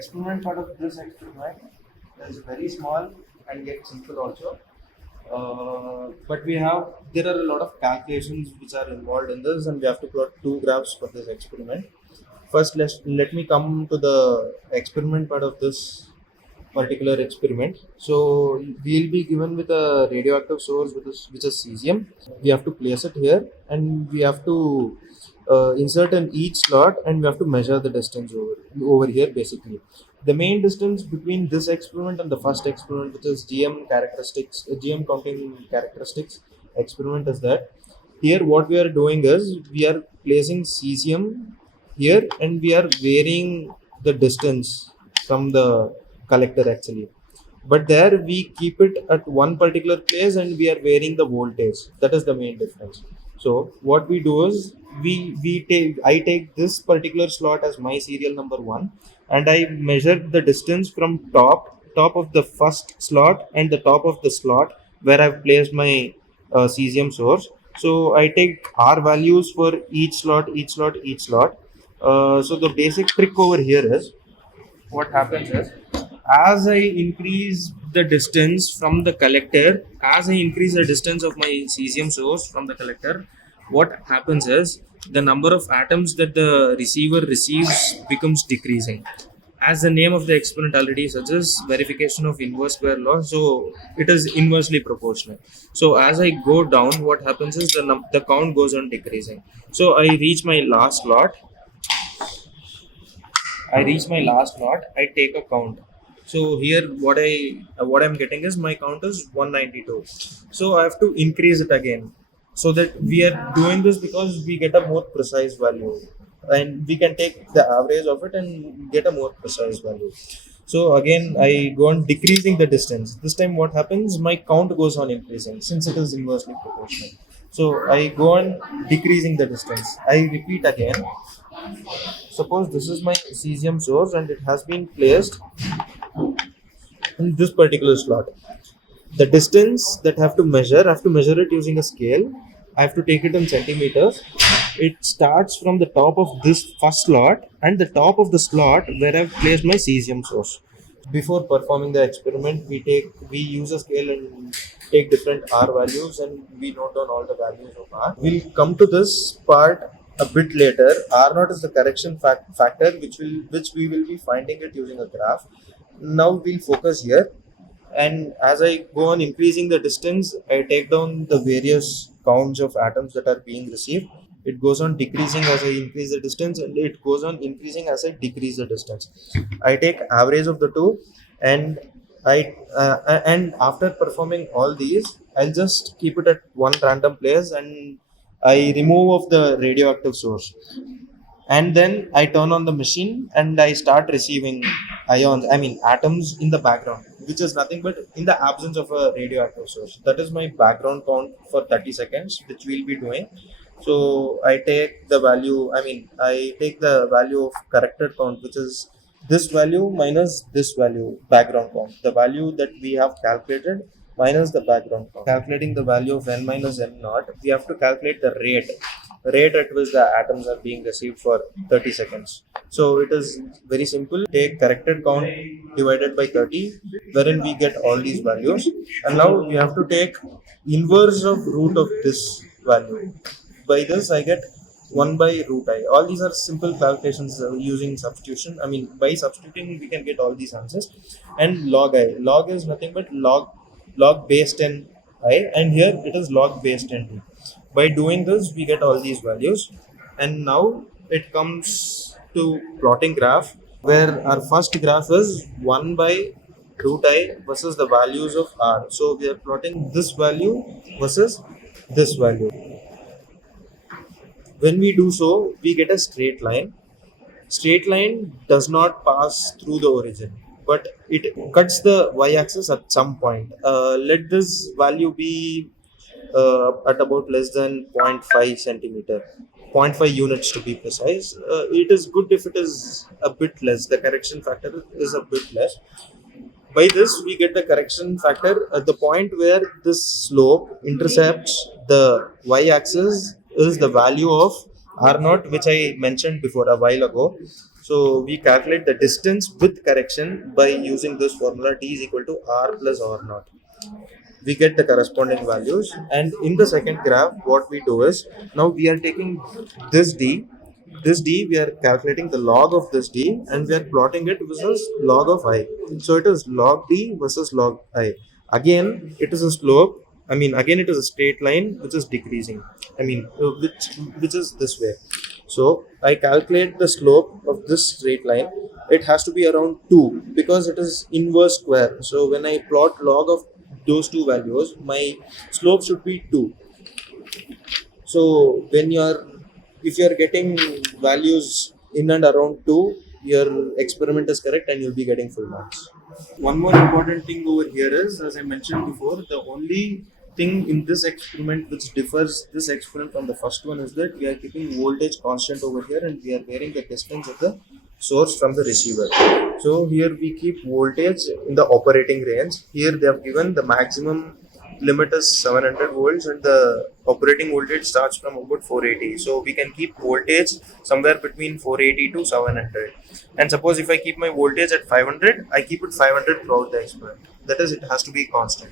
experiment part of this experiment is very small and yet simple also. But there are a lot of calculations which are involved in this, and we have to plot two graphs for this experiment. First, let me come to the experiment part of this particular experiment. So we'll be given with a radioactive source which is cesium. We have to place it here, and we have to insert in each slot, and we have to measure the distance over here. Basically, the main distance between this experiment and the first experiment, which is GM counting characteristics experiment, is that here what we are doing is we are placing cesium here, and we are varying the distance from the collector actually. But there we keep it at one particular place, and we are varying the voltage. That is the main difference. So what we do is I take this particular slot as my serial number 1, and I measure the distance from top of the first slot and the top of the slot where I've placed my cesium source. So I take R values for each slot. So the basic trick over here is, what happens is, as I increase the distance from the collector, as I increase the distance of my cesium source from the collector, what happens is the number of atoms that the receiver receives becomes decreasing. As the name of the experiment already suggests, verification of inverse square law, so it is inversely proportional. So as I go down, what happens is the count goes on decreasing. So I reach my last slot. I take a count. So here what I'm getting is my count is 192. So I have to increase it again. So that we are doing this because we get a more precise value, and we can take the average of it and get a more precise value. So again I go on decreasing the distance. This time what happens, my count goes on increasing since it is inversely proportional. So I go on decreasing the distance. I repeat again. Suppose this is my cesium source and it has been placed in this particular slot. The distance that I have to measure it using a scale. I have to take it in centimeters. It starts from the top of this first slot and the top of the slot where I've placed my cesium source. Before performing the experiment, we use a scale and take different R values, and we note down all the values of R. We'll come to this part a bit later. R0 is the correction factor which we will be finding it using a graph. Now we'll focus here, and as I go on increasing the distance, I take down the various counts of atoms that are being received. It goes on decreasing as I increase the distance, and it goes on increasing as I decrease the distance. I take average of the two, and and after performing all these, I'll just keep it at one random place, and I remove of the radioactive source, and then I turn on the machine and I start receiving atoms in the background, which is nothing but in the absence of a radioactive source. That is my background count for 30 seconds, which we'll be doing. So I take the value of corrected count, which is this value minus this value, background count, the value that we have calculated minus the background count. Calculating the value of n minus n naught, we have to calculate the rate at which the atoms are being received for 30 seconds. So it is very simple. Take corrected count divided by 30, wherein we get all these values, and now we have to take inverse of root of this value. By this I get 1 by root I. All these are simple calculations using substitution. By substituting we can get all these answers. And log I. Log is nothing but log base 10 I, and here it is log base 10 t. By doing this we get all these values, and now it comes to plotting graph, where our first graph is 1 by root I versus the values of R. So we are plotting this value versus this value. When we do so, we get a straight line. Straight line does not pass through the origin, but it cuts the y-axis at some point. Let this value be at about less than 0.5 centimeter, 0.5 units to be precise. It is good if it is a bit less. The correction factor is a bit less. By this, we get the correction factor at the point where this slope intercepts the y-axis is the value of R0, which I mentioned before a while ago. So we calculate the distance with correction by using this formula. D is equal to R plus R naught. We get the corresponding values, and in the second graph what we do is, now we are taking this d, we are calculating the log of this d, and we are plotting it versus log of I. So it is log d versus log I. Again it is a slope, I mean again it is a straight line which is decreasing, I mean which is this way. So I calculate the slope of this straight line. It has to be around 2 because it is inverse square. So when I plot log of those two values, my slope should be 2. So when if you are getting values in and around 2, your experiment is correct and you'll be getting full marks. One more important thing over here is, as I mentioned before, the only thing in this experiment which differs this experiment from the first one is that we are keeping voltage constant over here, and we are varying the distance of the source from the receiver. So here we keep voltage in the operating range. Here they have given the maximum limit is 700 volts and the operating voltage starts from about 480. So we can keep voltage somewhere between 480 to 700. And suppose if I keep my voltage at 500, I keep it 500 throughout the experiment. That is, it has to be constant.